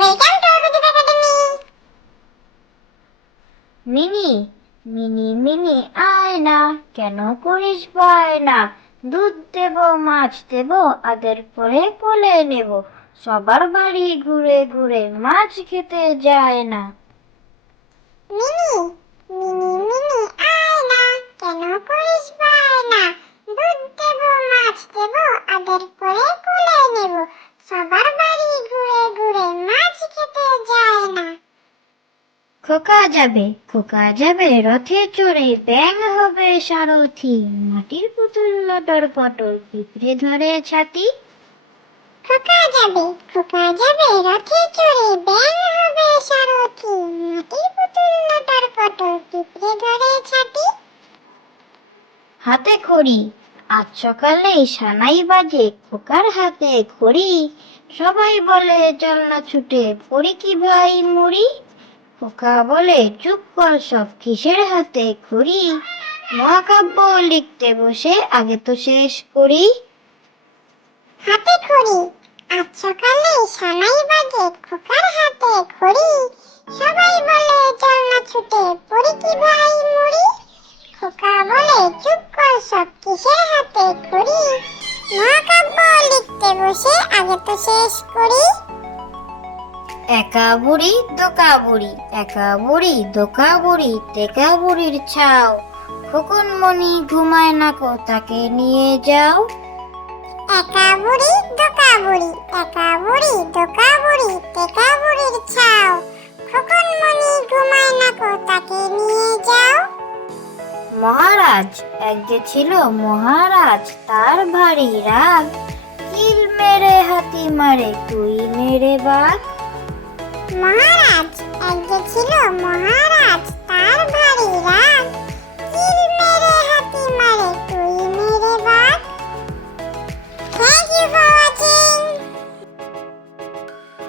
Welcome to Abhijit academy. Mini mini mini আয় না, কেন করিস বায়না? দুধ দেব, মাছ দেব, আদের পরে কোলে নেব, সবার বাড়ি ঘুরে ঘুরে মাছ খেতে যায় না। মিনি মিনি মিনি আয় না, কেন করিস বায়না? দুধ দেব, মাছ দেব, আদর করে কোলে নেব, সবার বাড়ি ঘুরে ঘুরে মাছ খেতে যায় না। খোকা যাবে রথে চড়ে, ব্যাঙ হবে সারথি, মাটির পুতুল লটর পটর, পিঁপড়ে ধরে ছাতি। খোকা যাবে রথে চড়ে, ব্যাঙ হবে সারথি, মাটির পুতুল লটর পটর, পিঁপড়ে ধরে ছাতি। হাতে খড়ি, আজ সকালে সানাই বাজে, খোকার হাতে খড়ি, সবাই বলে চল না ছুটে পড়ি কি ভাই মুড়ি। খোকা বলে চুপ কর সব, কিসের হাতে খড়ি, মহাকাব্য লিখতে বসে আগে তো শেষ করি। হাতে খড়ি, আজ সকালে সানাই বাজে, খোকার হাতে খড়ি, সবাই বলে চল না ছুটে পড়ি কি ভাই মুড়ি। খোকা বলে চুপ কর সব, কিসের হাতে খড়ি, মহাকাব্য লিখতে বসে আগে তো শেষ করি। একা বুড়ি দোকা বুড়ি, একা বুড়ি দোকা বুড়ি, টেকা বুড়ির ছাও, খোকন মনি ঘুমায় না কো, তাকে নিয়ে যাও। একা বুড়ি দোকা বুড়ি, একা বুড়ি দোকা বুড়ি, টেকা বুড়ির ছাও, খোকন মনি ঘুমায় না কো, তাকে নিয়ে যাও। মহারাজ, এক যে ছিল মহারাজ, তার ভারী রাগ, কিল মেরে হাতি মারে, তুই মেরে বাঘ। মহারাজ